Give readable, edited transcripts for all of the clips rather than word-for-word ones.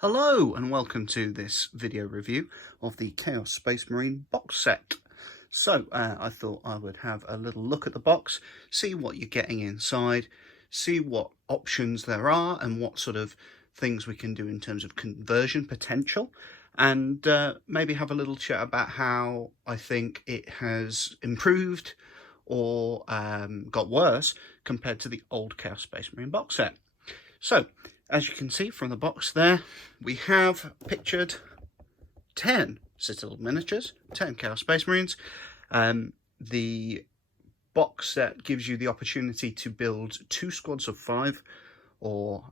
Hello and welcome to this video review of the Chaos Space Marine box set. So I thought I would have a little look at the box, see what you're getting inside, see what options there are and what sort of things we can do in terms of conversion potential, and maybe have a little chat about how I think it has improved or got worse compared to the old Chaos Space Marine box set. So, as you can see from the box there, we have pictured 10 Citadel miniatures, 10 Chaos Space Marines. The box set gives you the opportunity to build 2 squads of 5, or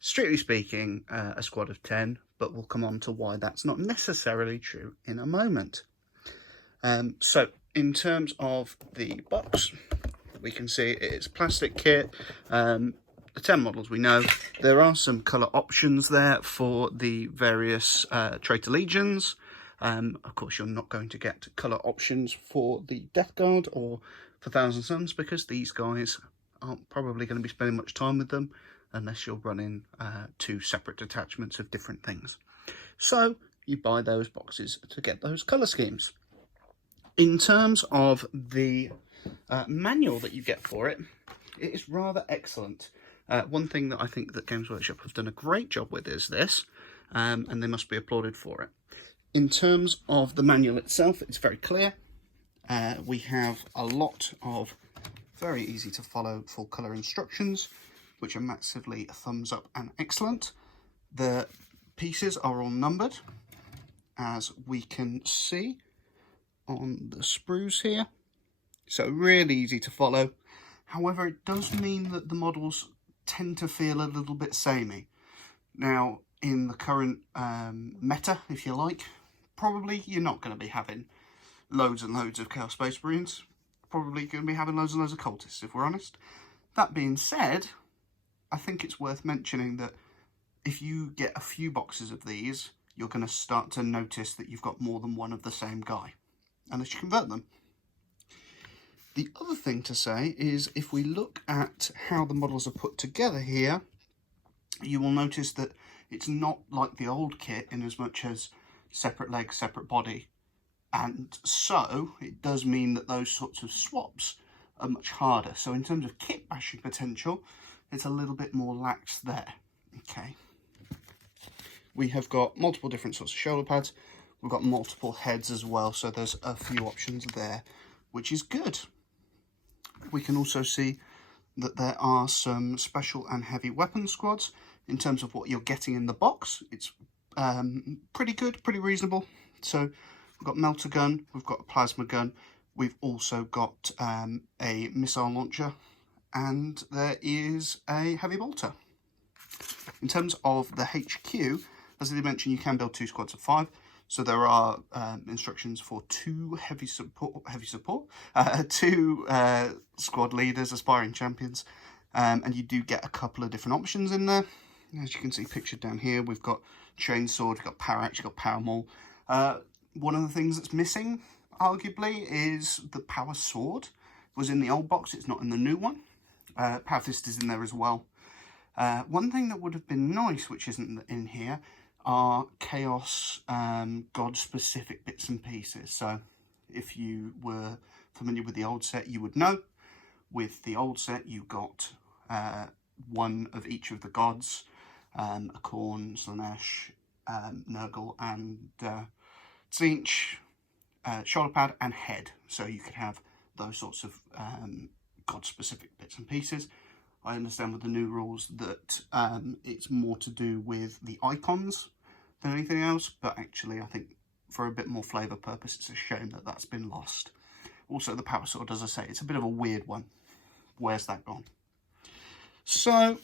strictly speaking, a squad of 10, but we'll come on to why that's not necessarily true in a moment. So, in terms of the box, we can see it's plastic kit. The 10 models we know. There are some colour options there for the various traitor legions. Of course, you're not going to get colour options for the Death Guard or for Thousand Suns, because these guys aren't probably going to be spending much time with them unless you're running 2 separate detachments of different things. So you buy those boxes to get those colour schemes. In terms of the manual that you get for it, it is rather excellent. One thing that I think that Games Workshop have done a great job with is this, and they must be applauded for it. In terms of the manual itself, it's very clear. We have a lot of very easy to follow full colour instructions, which are massively thumbs up and excellent. The pieces are all numbered, as we can see on the sprues here. So really easy to follow. However, it does mean that the models tend to feel a little bit samey. Now, in the current meta, if you like, probably you're not going to be having loads and loads of Chaos Space Marines. Probably going to be having loads and loads of cultists, if we're honest. That being said, I think it's worth mentioning that if you get a few boxes of these, you're going to start to notice that you've got more than one of the same guy, unless you convert them. The other thing to say is, if we look at how the models are put together here, you will notice that it's not like the old kit in as much as separate legs, separate body. And so it does mean that those sorts of swaps are much harder. So in terms of kit bashing potential, it's a little bit more lax there. Okay. We have got multiple different sorts of shoulder pads. We've got multiple heads as well. So there's a few options there, which is good. We can also see that there are some special and heavy weapon squads. In terms of what you're getting in the box, it's pretty good, pretty reasonable. So we've got melter gun, we've got a plasma gun, we've also got a missile launcher, and there is a heavy bolter. In terms of the HQ, as I mentioned, you can build 2 squads of 5. So there are instructions for 2 heavy support, 2 squad leaders, aspiring champions, and you do get a couple of different options in there. As you can see pictured down here, we've got chainsword, we've got power axe, we've got power maul. One of the things that's missing, arguably, is the power sword. It was in the old box, it's not in the new one. Power fist is in there as well. One thing that would have been nice, which isn't in here, are Chaos God specific bits and pieces. So if you were familiar with the old set, you would know with the old set you got one of each of the gods, Akorn, Slanesh, Nurgle and Tzeentch, shoulder pad and head. So you could have those sorts of god specific bits and pieces. I understand with the new rules that it's more to do with the icons than anything else, but actually I think for a bit more flavour purpose, it's a shame that that's been lost. Also, the power sword, as I say, it's a bit of a weird one. Where's that gone? So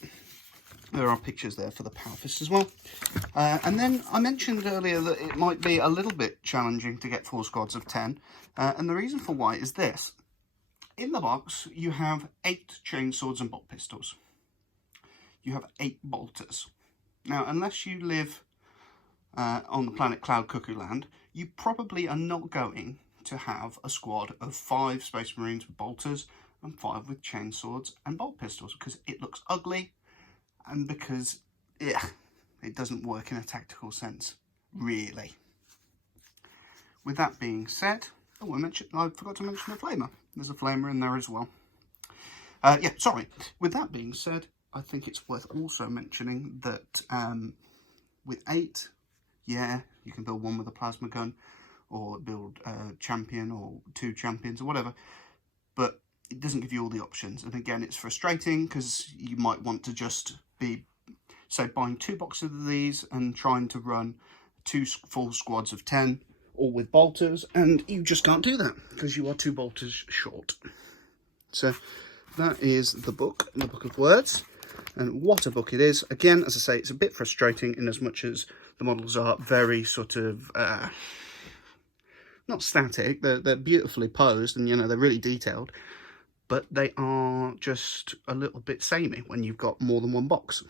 there are pictures there for the power fist as well. And then I mentioned earlier that it might be a little bit challenging to get 4 squads of 10, and the reason for why is this. In the box, you have 8 chainswords and bolt pistols. You have 8 bolters. Now, unless you live on the planet Cloud Cuckoo Land, you probably are not going to have a squad of 5 Space Marines with bolters and 5 with chainswords and bolt pistols, because it looks ugly and because It doesn't work in a tactical sense, really. With that being said, oh, I forgot to mention a flamer. There's a flamer in there as well. Yeah, sorry. With that being said, I think it's worth also mentioning that with 8, yeah, you can build one with a plasma gun, or build a champion, or 2 champions, or whatever. But it doesn't give you all the options. And again, it's frustrating because you might want to just be, say, buying 2 boxes of these and trying to run 2 full squads of 10, all with bolters, and you just can't do that because you are 2 bolters short. So that is the book of words, and what a book it is. Again, as I say, it's a bit frustrating in as much as the models are very sort of not static. They're beautifully posed, and you know, they're really detailed, but they are just a little bit samey when you've got more than one box.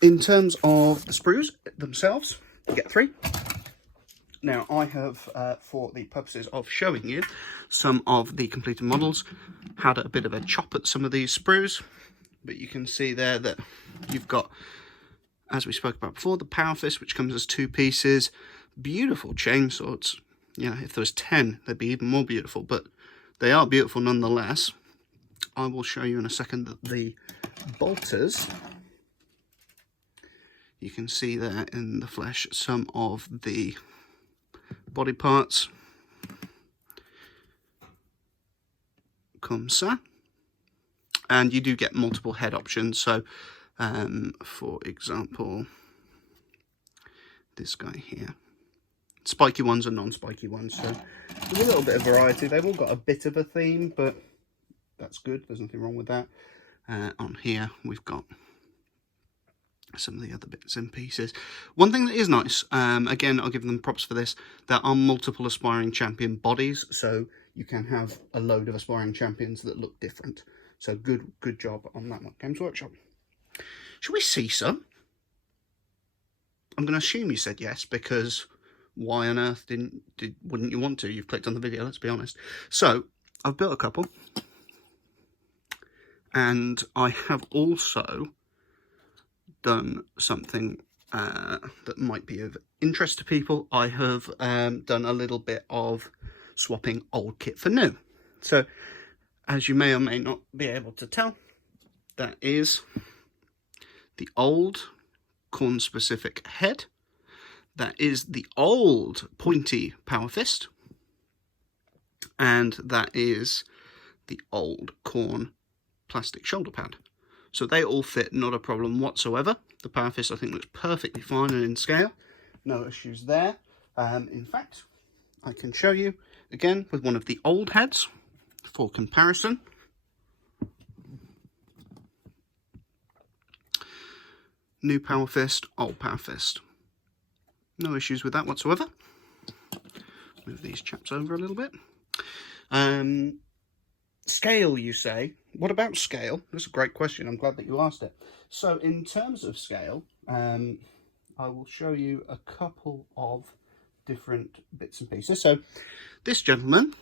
In terms of the sprues themselves, you get 3. Now, I have, for the purposes of showing you some of the completed models, had a bit of a chop at some of these sprues, but you can see there that you've got, as we spoke about before, the power fist, which comes as 2 pieces, beautiful chain swords. You know, if there was 10, they'd be even more beautiful, but they are beautiful nonetheless. I will show you in a second that the bolters, you can see there in the flesh some of the body parts, comme ça, and you do get multiple head options. So for example, this guy here, spiky ones and non-spiky ones, so there's a little bit of variety. They've all got a bit of a theme, but that's good, there's nothing wrong with that. On here we've got some of the other bits and pieces. One thing that is nice, again, I'll give them props for this, there are multiple aspiring champion bodies, so you can have a load of aspiring champions that look different. So good job on that one, Games Workshop. Should we see some? I'm going to assume you said yes, because why on earth wouldn't you want to? You've clicked on the video, let's be honest. So I've built a couple, and I have also done something that might be of interest to people. I have done a little bit of swapping old kit for new. So as you may or may not be able to tell, that is the old corn specific head, that is the old pointy power fist, and that is the old corn plastic shoulder pad. So they all fit, not a problem whatsoever. The power fist, I think, looks perfectly fine and in scale. No issues there. In fact, I can show you again with one of the old heads for comparison. New power fist, old power fist. No issues with that whatsoever. Move these chaps over a little bit. Scale, you say? What about scale? That's a great question. I'm glad that you asked it. So in terms of scale, I will show you a couple of different bits and pieces. So this gentleman,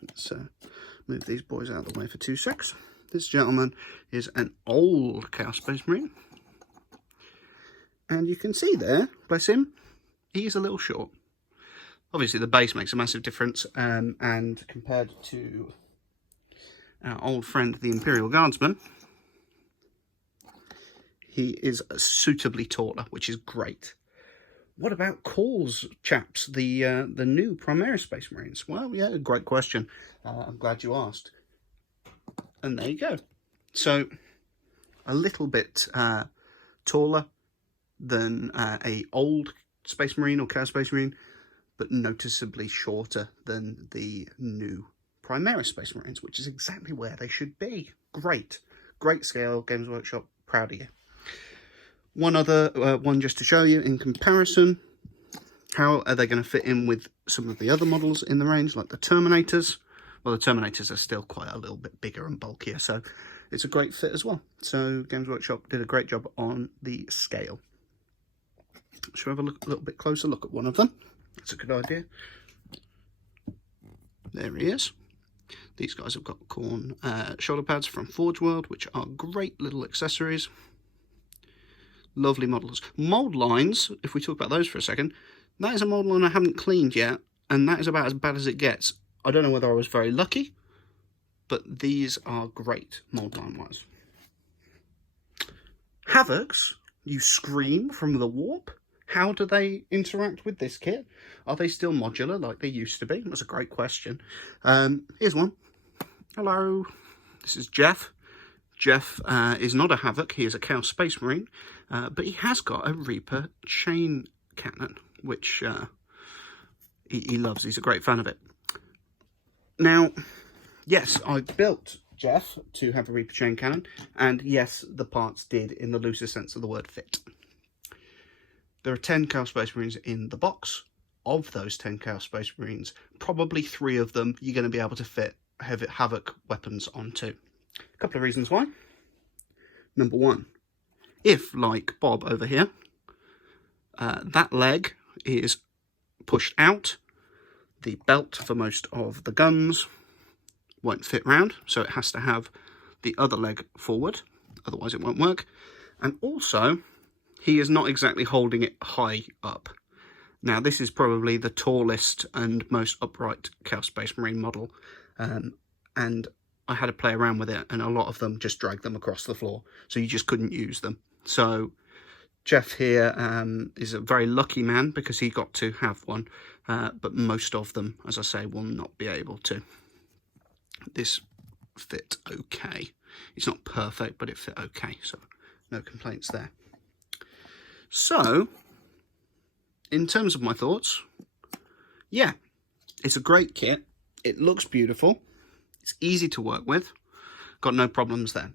let's move these boys out of the way for 2 secs. This gentleman is an old Chaos Space Marine. And you can see there, bless him, he is a little short. Obviously the base makes a massive difference, and compared to our old friend the Imperial Guardsman, he is suitably taller, which is great. What about Cause, chaps, the new Primaris Space Marines? Well, yeah, great question. I'm glad you asked. And there you go. So a little bit taller than a old Space Marine or Chaos Space Marine, but noticeably shorter than the new Primaris Space Marines, which is exactly where they should be. Great scale, Games Workshop, proud of you. One other one just to show you in comparison, how are they going to fit in with some of the other models in the range, like the Terminators. Well, the Terminators are still quite a little bit bigger and bulkier, so it's a great fit as well. So Games Workshop did a great job on the scale. Should we have a little bit closer look at one of them? That's a good idea. There he is. These guys have got corn shoulder pads from Forge World, which are great little accessories. Lovely models. Mould lines, if we talk about those for a second, that is a mould line I haven't cleaned yet, and that is about as bad as it gets. I don't know whether I was very lucky, but these are great mould line wise. Havocs, you scream from the warp. How do they interact with this kit? Are they still modular like they used to be? That's a great question. Here's one. Hello, this is Jeff. Jeff is not a Havoc, he is a Chaos Space Marine, but he has got a Reaper chain cannon, which he loves. He's a great fan of it. Now, yes, I built Jeff to have a Reaper chain cannon, and yes, the parts did, in the loosest sense of the word, fit. There are 10 Chaos Space Marines in the box. Of those 10 Chaos Space Marines, probably 3 of them you're going to be able to fit Havoc weapons onto. A couple of reasons why. Number one, if, like Bob over here, that leg is pushed out, the belt for most of the guns won't fit round, so it has to have the other leg forward, otherwise it won't work. And also, he is not exactly holding it high up. Now, this is probably the tallest and most upright Chaos Space Marine model, and I had to play around with it, and a lot of them just dragged them across the floor, so you just couldn't use them. So Jeff here is a very lucky man because he got to have one, but most of them, as I say, will not be able to. This fit okay. It's not perfect, but it fit okay, so no complaints there. So, in terms of my thoughts, yeah, it's a great kit. It looks beautiful. It's easy to work with. Got no problems there.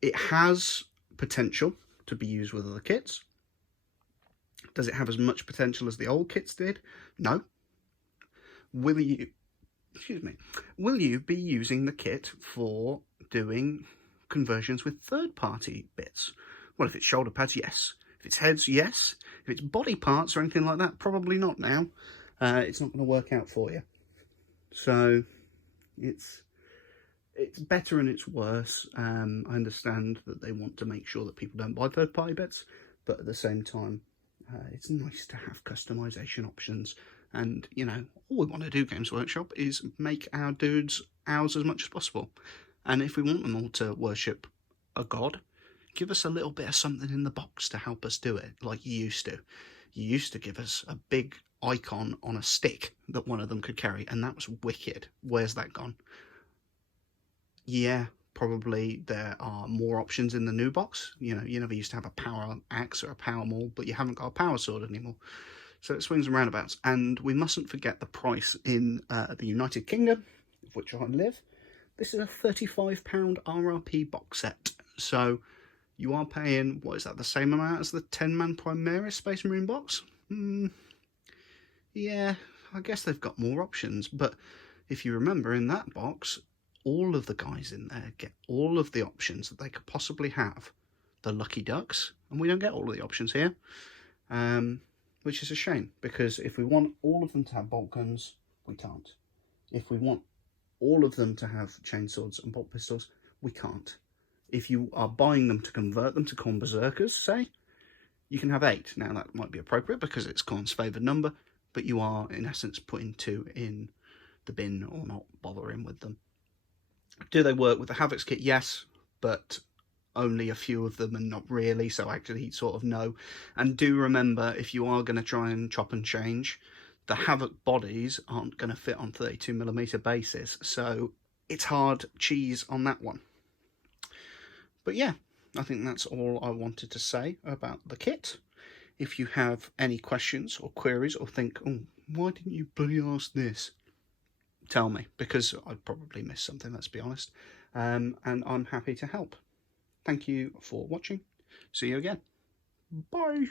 It has potential to be used with other kits. Does it have as much potential as the old kits did? No. Will you be using the kit for doing conversions with third-party bits? Well, if it's shoulder pads, yes. If it's heads, yes. If it's body parts or anything like that, probably not now. It's not going to work out for you. So it's better and it's worse. I understand that they want to make sure that people don't buy third-party bits, but at the same time, it's nice to have customization options. And, you know, all we want to do, Games Workshop, is make our dudes ours as much as possible. And if we want them all to worship a god, give us a little bit of something in the box to help us do it, like you used to. You used to give us a big icon on a stick that one of them could carry, and that was wicked. Where's that gone? Yeah, probably there are more options in the new box. You know, you never used to have a power axe or a power maul, but you haven't got a power sword anymore. So it swings and roundabouts. And we mustn't forget the price in the United Kingdom, of which I live. This is a £35 RRP box set. So you are paying, what is that, the same amount as the 10-man Primaris Space Marine box? Yeah, I guess they've got more options. But if you remember, in that box, all of the guys in there get all of the options that they could possibly have. The lucky ducks. And we don't get all of the options here. Which is a shame, because if we want all of them to have bolt guns, we can't. If we want all of them to have chainswords and bolt pistols, we can't. If you are buying them to convert them to Khorne Berserkers, say, you can have 8. Now, that might be appropriate because it's Khorne's favoured number, but you are, in essence, putting 2 in the bin or not bothering with them. Do they work with the Havoc's kit? Yes, but only a few of them and not really, so actually sort of no. And do remember, if you are going to try and chop and change, the Havoc bodies aren't going to fit on 32mm bases, so it's hard cheese on that one. But yeah, I think that's all I wanted to say about the kit. If you have any questions or queries or think, oh, why didn't you bloody ask this? Tell me, because I'd probably miss something, let's be honest. And I'm happy to help. Thank you for watching. See you again. Bye.